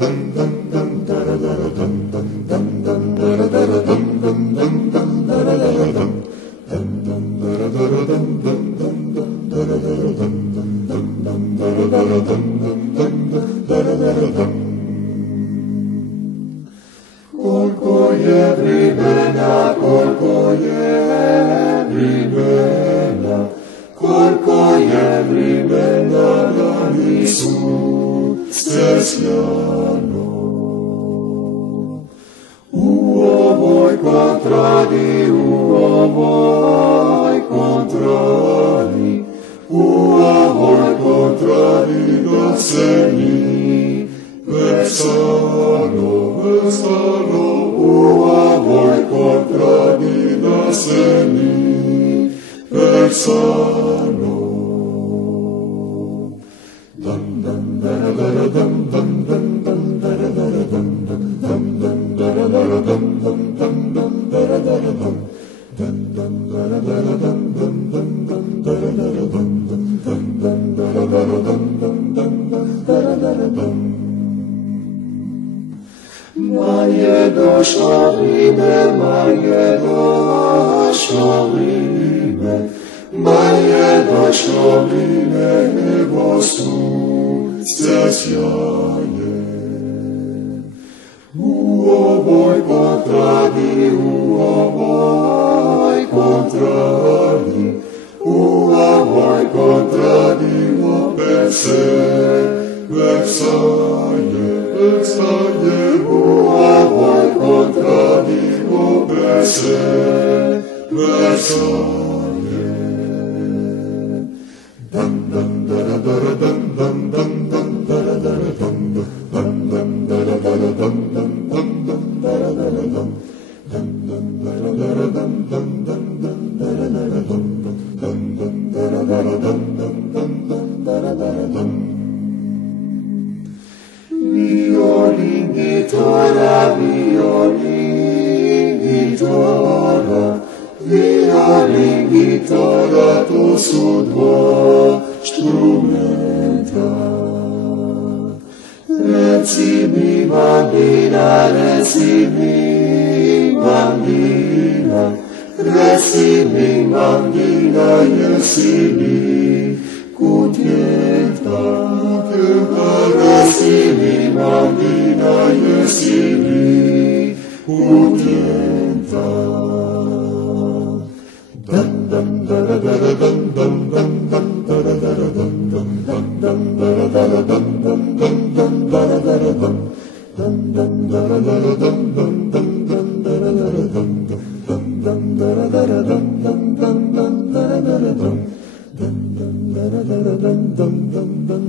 Koliko je vremena, koliko je vremena, koliko je vremena da nisu stresljano. U ovoj kontradi, u ovoj kontradi, u ovoj kontradi da se mi versano, versano, u ovoj kontradi da se mi versano. Dam dam dara dara dam dam dam dam dara dara dam dam dam dam dara dara dam dam dam dam dara dara dam dam dam dara dara dam dam dam dam dara dara dam dam dam dara dara dam dam dam dam dara dara dam. Ma je došlo vrime, ma je došlo vrime, ma je došlo vrime, nebo sunce sjaje. U ovoj kontradi, u ovoj kontradi, u ovoj kontradi opet se versaje, versaje. U ovoj kontradi opet se versaje. Dam dam dara dara dam dam dam dam dara dara dam dam dam dara dara dam dam dam dam dara dara dam dam dam dara dara dam dam dam dam dara dara dam dam dam dara dara dam dam dam dam dara dara dam. Violin, chitarra, violin, chitarra, violin, chitarra, to su dva instrumenta. Reci mi, bambina, reci mi, bambina, reci mi, bambina, jesi mi contenta, reci mi, bambina, jesi mi contenta. Dam dam dara dara dam dam dam dam dara dara dam dam dam dara dara dam dam dam dam dara dara dam dam dam dara dara dam dam dam dam dara dara dam dam dam dara dara dam dam dam dam dara dara dam dam dam dara dara dam dam dam dam